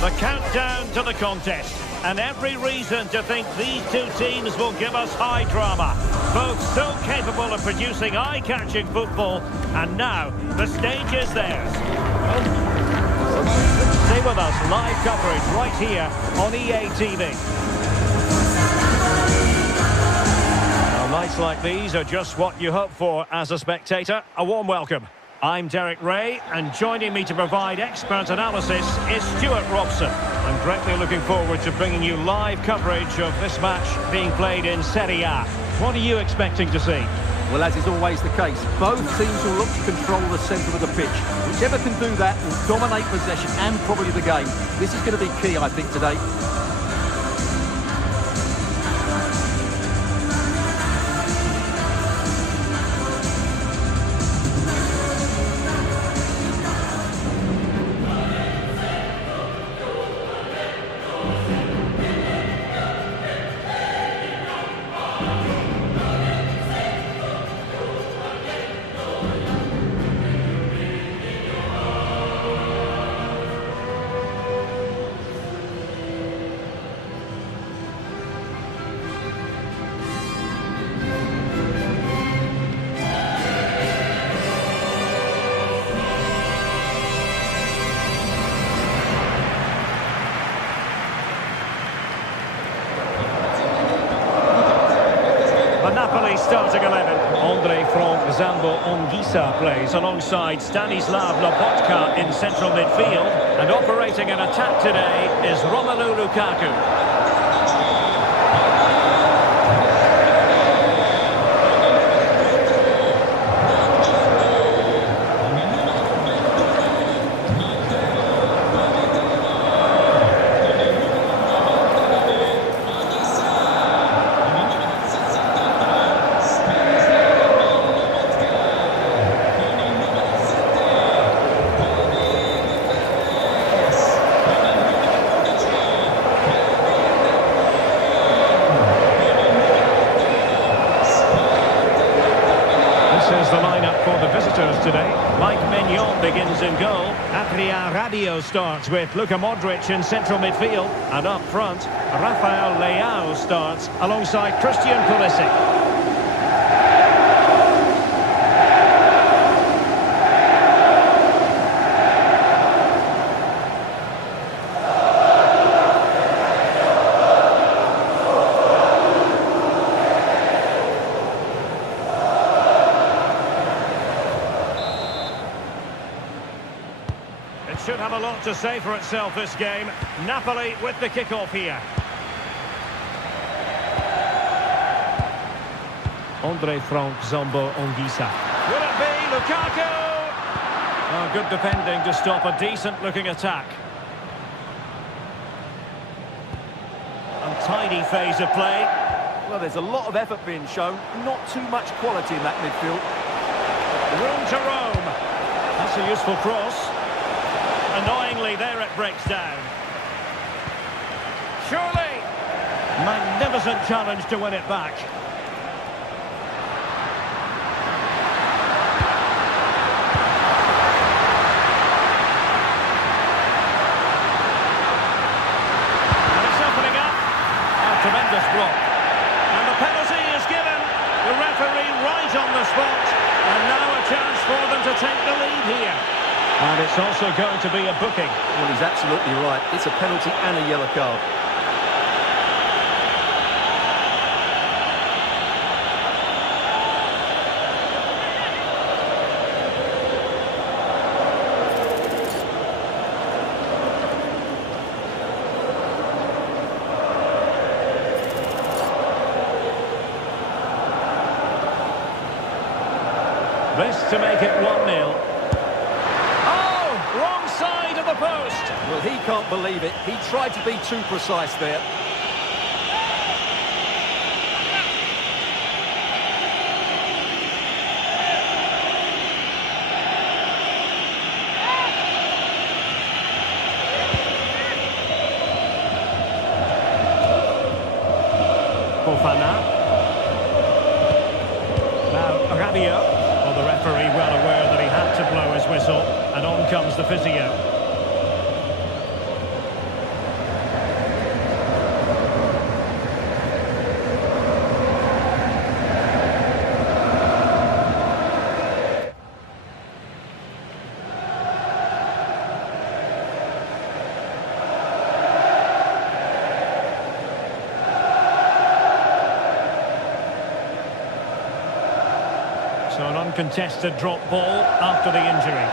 The countdown to the contest. And every reason to think these two teams will give us high drama. Both so capable of producing eye-catching football. And now, the stage is theirs. Stay with us, live coverage right here on EA TV. Now, nights like these are just what you hope for as a spectator. A warm welcome. I'm Derek Ray, and joining me to provide expert analysis is Stuart Robson. I'm greatly looking forward to bringing you live coverage of this match being played in Serie A. What are you expecting to see? Well, as is always the case, both teams will look to control the centre of the pitch. Whichever can do that will dominate possession and probably the game. This is going to be key, I think, today. Napoli starting 11. Andre from Zambo Ongisa plays alongside Stanislav Lobotka in central midfield. And operating an attack today is Romelu Lukaku. The lineup for the visitors today. Mike Mignon begins in goal. Adrien Rabiot starts with Luka Modric in central midfield. And up front, Rafael Leao starts alongside Christian Pulisic. Should have a lot to say for itself this game. Napoli with the kick-off here. Andre from Zambo Ongisa. Will it be Lukaku? Oh, good defending to stop a decent-looking attack. Untidy phase of play. Well, there's a lot of effort being shown, not too much quality in that midfield. Room to roam. That's a useful cross. Annoyingly, there it breaks down. Surely! Magnificent challenge to win it back. And it's opening up. A tremendous block. And the penalty is given. The referee right on the spot. And now a chance for them to take the lead here. And it's also going to be a booking. Well, he's absolutely right. It's a penalty and a yellow card. This to make it 1-0. Wrong side of the post. Well, he can't believe it. He tried to be too precise there. Fofana. Now Rabiot. Well, the referee well aware that he had to blow his whistle. And on comes the physio. contested drop ball after the injury.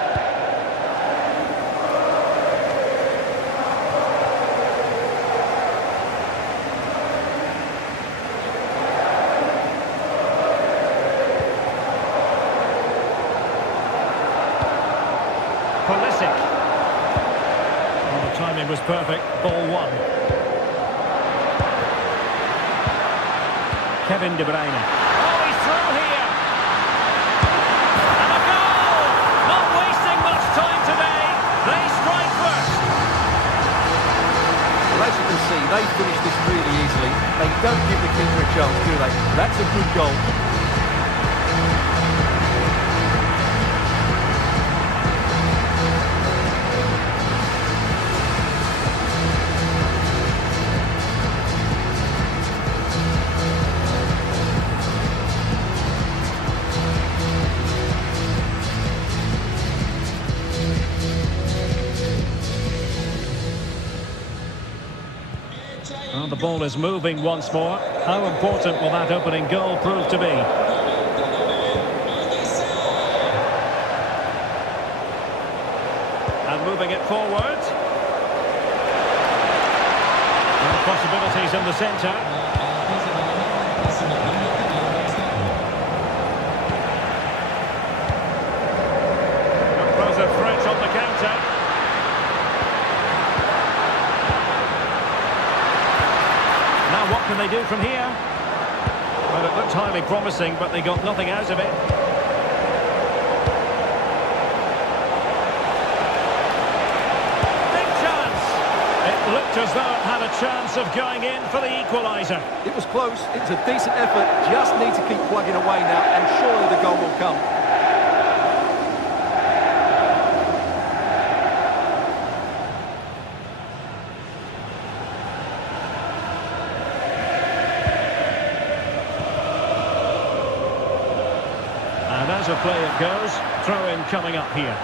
Well, the timing was perfect. Ball one. Kevin De Bruyne. Oh, he's through here. And a goal! Not wasting much time today. They strike first. Well, as you can see, they finish this really easily. They don't give the keeper a chance, do they? That's a good goal. Well, the ball is moving once more. How important will that opening goal prove to be? And moving it forward. And possibilities in the centre. Throws a threat on the counter. What can they do from here? Well, it looked highly promising, but they got nothing out of it. Big chance! It looked as though it had a chance of going in for the equaliser. It was close. It was a decent effort. Just need to keep plugging away now, and surely the goal will come. And as a play it goes, throw-in coming up here.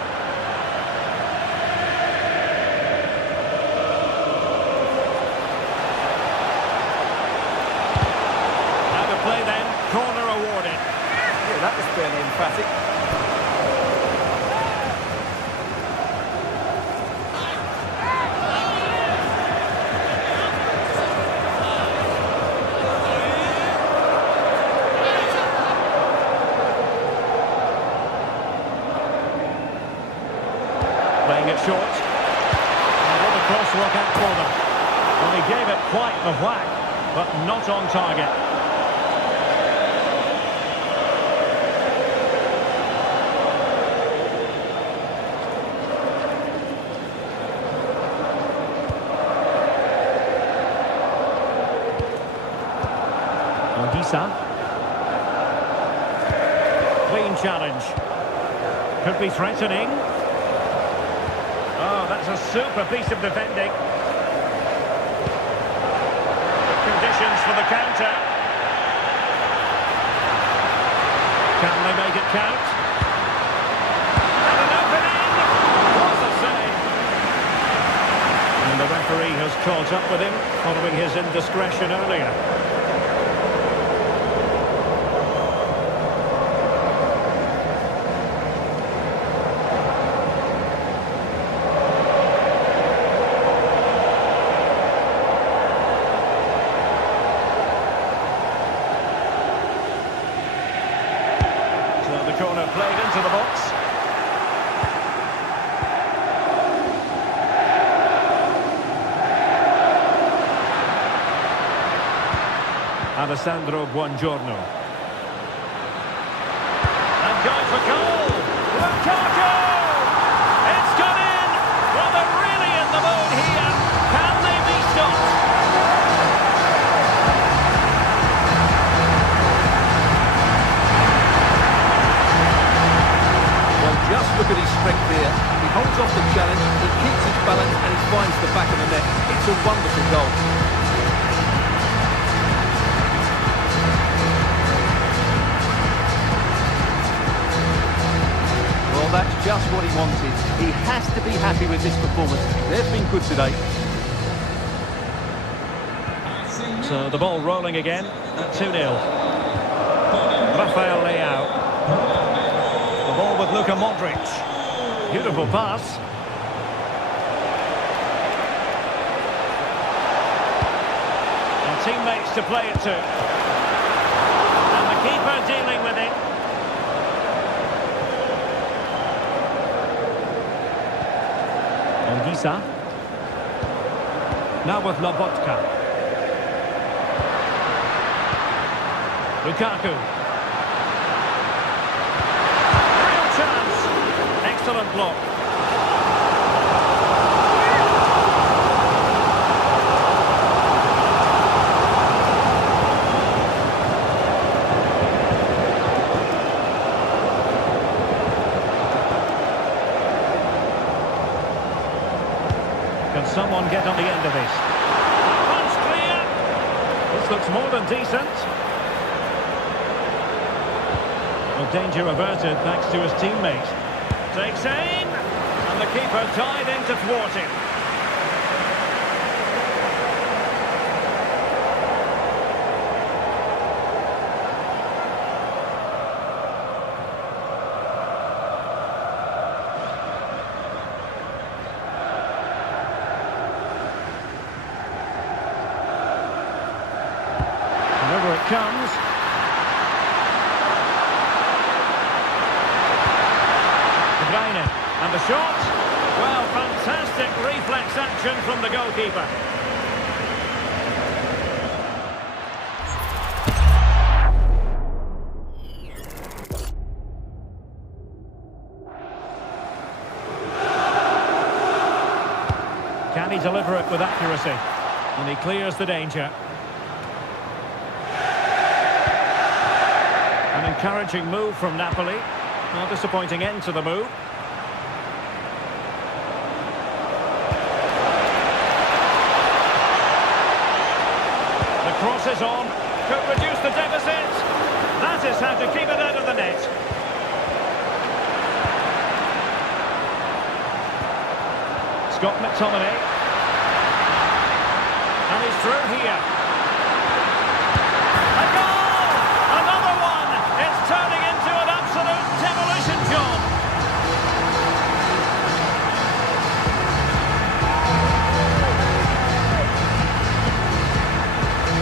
How to play then, corner awarded. Yeah, that was fairly emphatic. Playing it short. And what a crosswork out for them. Well, he gave it quite the whack, but not on target. Odisa. Clean challenge. Could be threatening. Oh, that's a super piece of defending. Conditions for the counter. Can they make it count? And an opening! What a save! And the referee has caught up with him following his indiscretion earlier. The corner played into the box. Alessandro Buongiorno. And going for goal! Lukaku! It's gone in! Well, they're really in the mood here. Can they be stopped? Just look at his strength here. He holds off the challenge, he keeps his balance and he finds the back of the net. It's a wonderful goal. Well, that's just what he wanted. He has to be happy with this performance. They've been good today. So the ball rolling again at 2-0. Rafael Leao. Luka Modric. Beautiful pass. And teammates to play it to. And the keeper dealing with it. Ongisa. Now with Lobotka. Lukaku. Real chance. Excellent block. Can someone get on the end of this? Punch clear. This looks more than decent. Well, danger averted thanks to his teammate. Takes aim, and the keeper tied in to thwart him. Over it comes. Rudranil, and the shot. Well, fantastic reflex action from the goalkeeper. Can he deliver it with accuracy? And he clears the danger. An encouraging move from Napoli. A disappointing end to the move. The cross is on. Could reduce the deficit. That is how to keep it out of the net. Scott McTominay. And he's through here. A goal! Another one! It's turning into an absolute demolition job.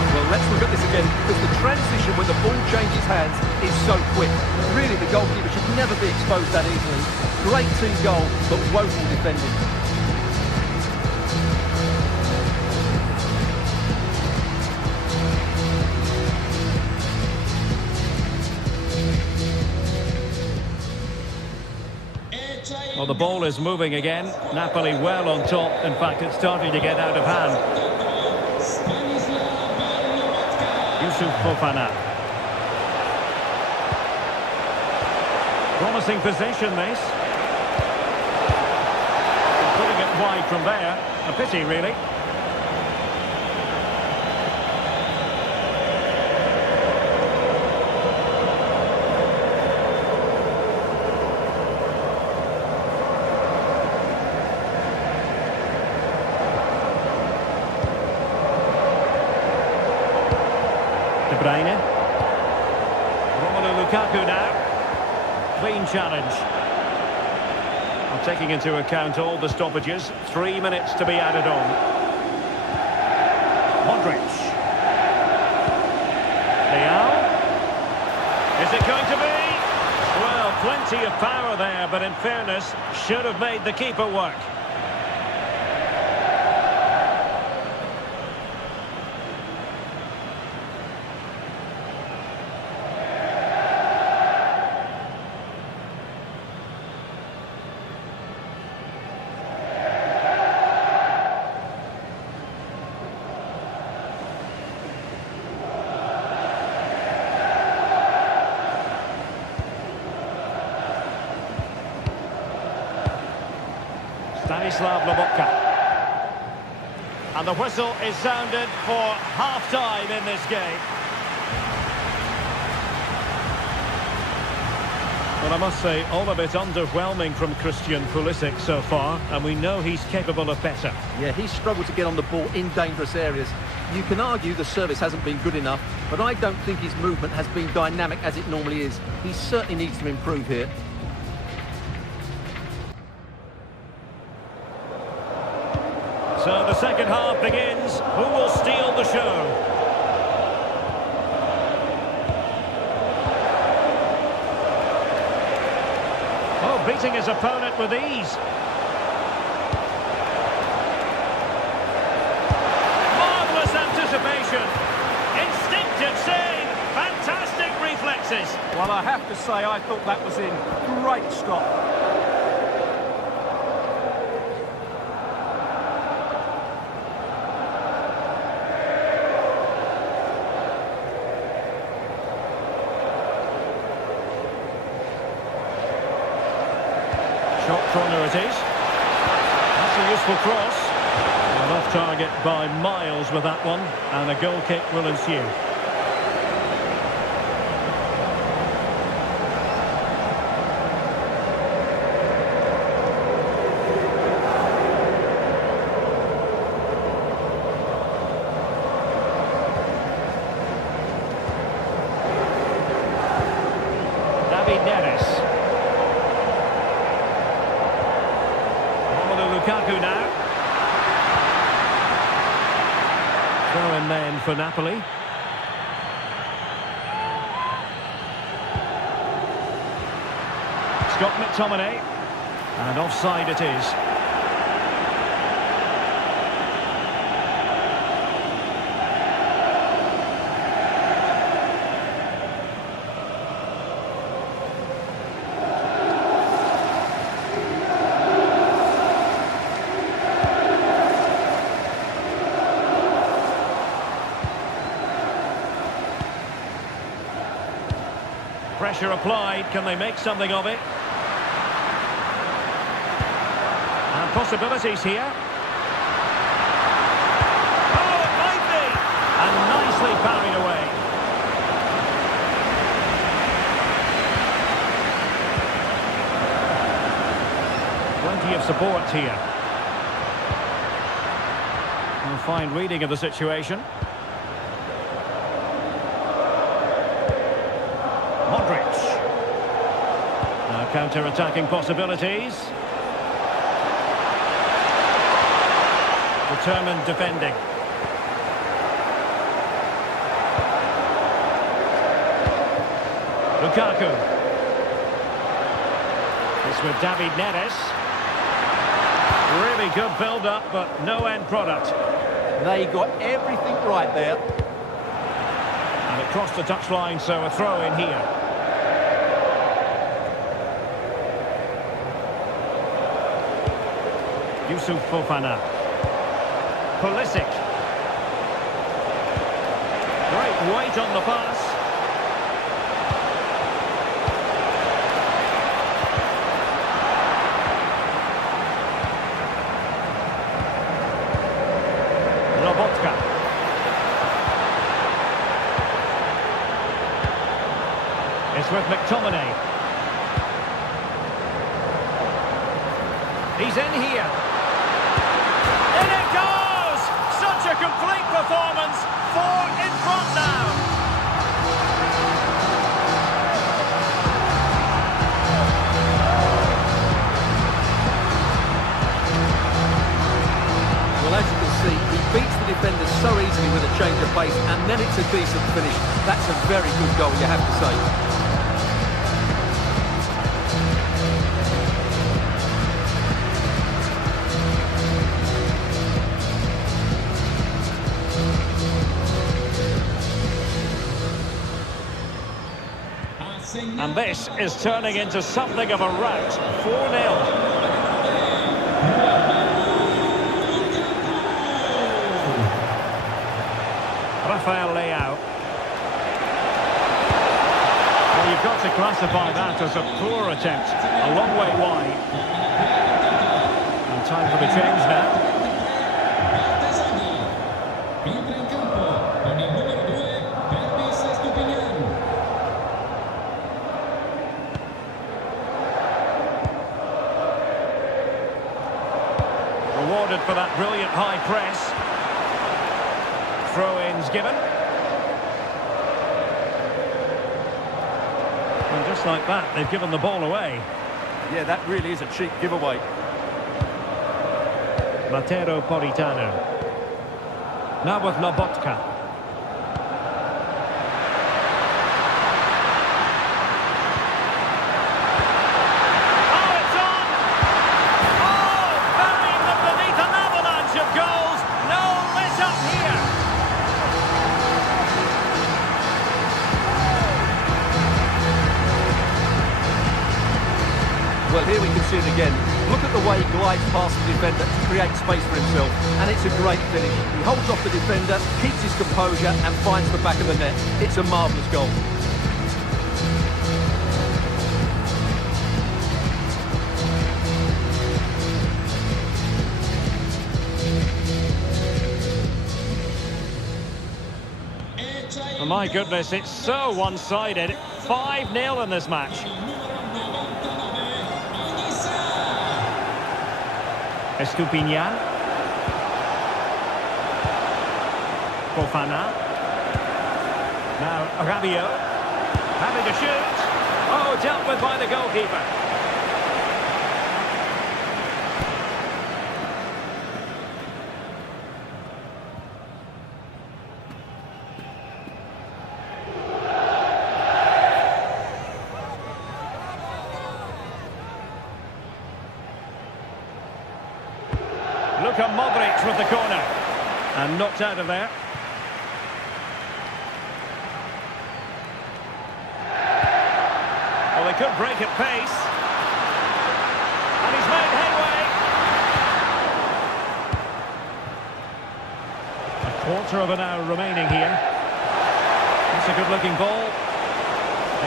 Well, let's look at this again, because the transition when the ball changes hands is so quick. Really, the goalkeeper should never be exposed that easily. Great team goal, but woeful defending. Well, the ball is moving again. Napoli well on top. In fact, it's starting to get out of hand. Yusuf Fofana. Promising position, this. Putting it wide from there. A pity, really. Romelu Lukaku now. Clean challenge. Well, taking into account all the stoppages, 3 minutes to be added on. Modric. Leao. Is it going to be? Well, plenty of power there, but in fairness, should have made the keeper work. Lobotka. And the whistle is sounded for half-time in this game. Well, I must say, all of it underwhelming from Christian Pulisic so far, and we know he's capable of better. Yeah, he's struggled to get on the ball in dangerous areas. You can argue the service hasn't been good enough, but I don't think his movement has been dynamic as it normally is. He certainly needs to improve here. second half begins. Who will steal the show? Oh, beating his opponent with ease. Marvellous anticipation. Instinctive save. Fantastic reflexes. Well, I have to say, I thought that was in. Great stop. Short corner it is. That's a useful cross. And off target by miles with that one. And a goal kick will ensue. Lukaku now. Throw in then for Napoli. Scott McTominay. And offside it is. Pressure applied. Can they make something of it? And possibilities here. Oh, it might be! And nicely parried away. Plenty of support here. A fine reading of the situation. Now counter-attacking possibilities. Determined defending. Lukaku. It's with David Neres. Really good build-up, but no end product. They got everything right there. And it crossed the touchline, so a throw in here. Yusuf Fofana. Pulisic. Great weight on the pass. Lobotka. It's with McTominay. He's in here. In it goes! Such a complete performance. 4 in front now. Well, as you can see, he beats the defender so easily with a change of pace, and then it's a decent finish. That's a very good goal, you have to say. And this is turning into something of a rout. 4-0. Rafael Leao. Well, you've got to classify that as a poor attempt. A long way wide. And time for the change now. Rewarded for that brilliant high press. Throw-ins given. And just like that, they've given the ball away. Yeah, that really is a cheap giveaway. Matero Politano. Now with Lobotka. Well, here we can see it again. Look at the way he glides past the defender to create space for himself. And it's a great finish. He holds off the defender, keeps his composure and finds the back of the net. It's a marvellous goal. Oh my goodness, it's so one-sided. 5-0 in this match. Estupinian. Fofana. Now Rabiot. Having to shoot. Oh, dealt with by the goalkeeper. Luka Modric with the corner. And knocked out of there. Well, they could break at pace. And he's made headway. A quarter of an hour remaining here. That's a good-looking ball.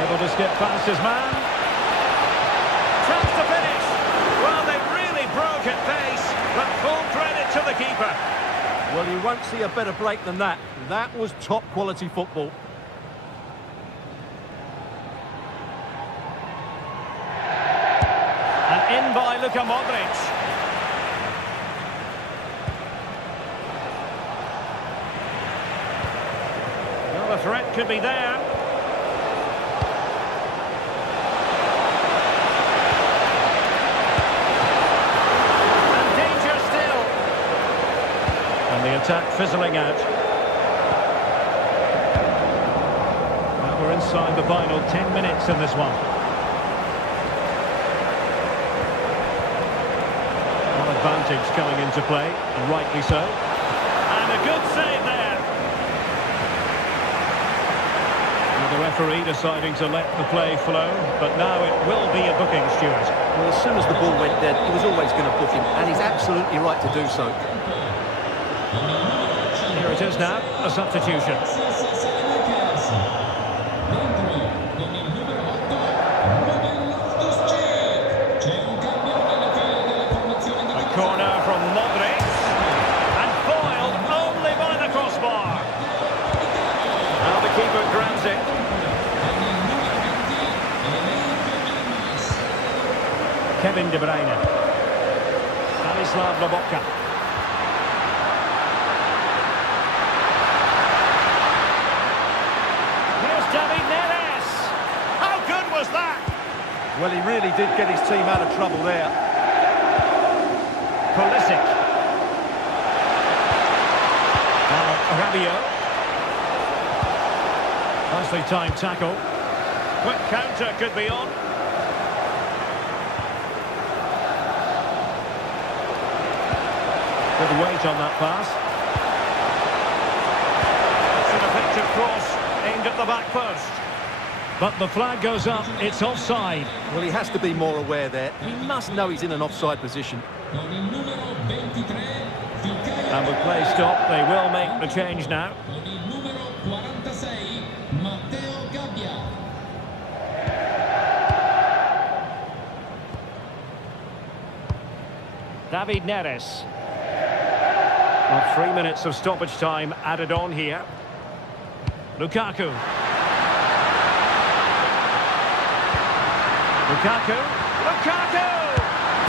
Able to skip past his man. Chance to finish. Well, they really broke at pace, but full credit to the keeper. Well, you won't see a better break than that. That was top-quality football. And in by Luka Modric. Well, the threat could be there. And danger still. And the attack fizzling out. Now we're inside the final 10 minutes in this one. Advantage coming into play, and rightly so. And a good save there. And the referee deciding to let the play flow, but now it will be a booking, Stuart. Well, as soon as the ball went dead, he was always going to book him, and he's absolutely right to do so. Here it is now, a substitution. Corner from Modric, and foiled only by the crossbar. Now the keeper grabs it. Kevin De Bruyne. Stanislav Lobotka. Here's David Neres. How good was that? Well, he really did get his team out of trouble there. Pulisic. Now Rabiot. Nicely timed tackle. Quick counter could be on. Good weight on that pass. It's an effective cross aimed at the back post. But the flag goes up, it's offside. Well, he has to be more aware there. He must know he's in an offside position. And with play stopped, they will make the change now. David Neres. Well, 3 minutes of stoppage time added on here. Lukaku. Lukaku. Lukaku!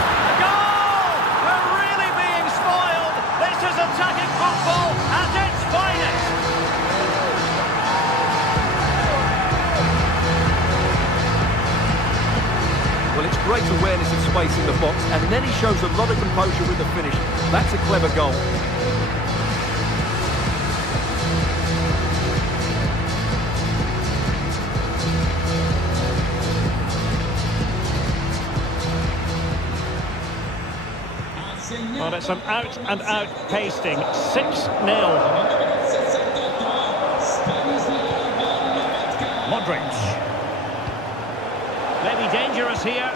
A goal! We're really being spoiled. This is attacking football at its finest. Well, it's great great awareness of space in the box, and then he shows a lot of composure with the finish. That's a clever goal. Well, it's an out-and-out pasting. 6-0. Modric. Maybe dangerous here.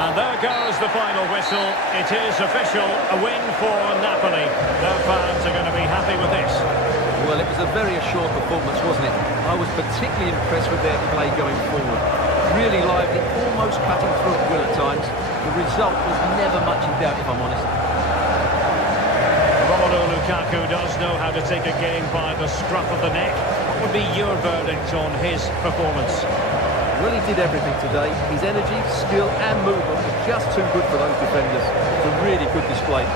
And there goes the final whistle. It is official, a win for Napoli. Their fans are going to be happy with this. Well, it was a very assured performance, wasn't it? I was particularly impressed with their play going forward. Really lively, almost cutting through at will at times. The result was never much in doubt, if I'm honest. Lukaku does know how to take a game by the scruff of the neck. What would be your verdict on his performance? Well, he did everything today. His energy, skill and movement were just too good for those defenders. It's a really good display.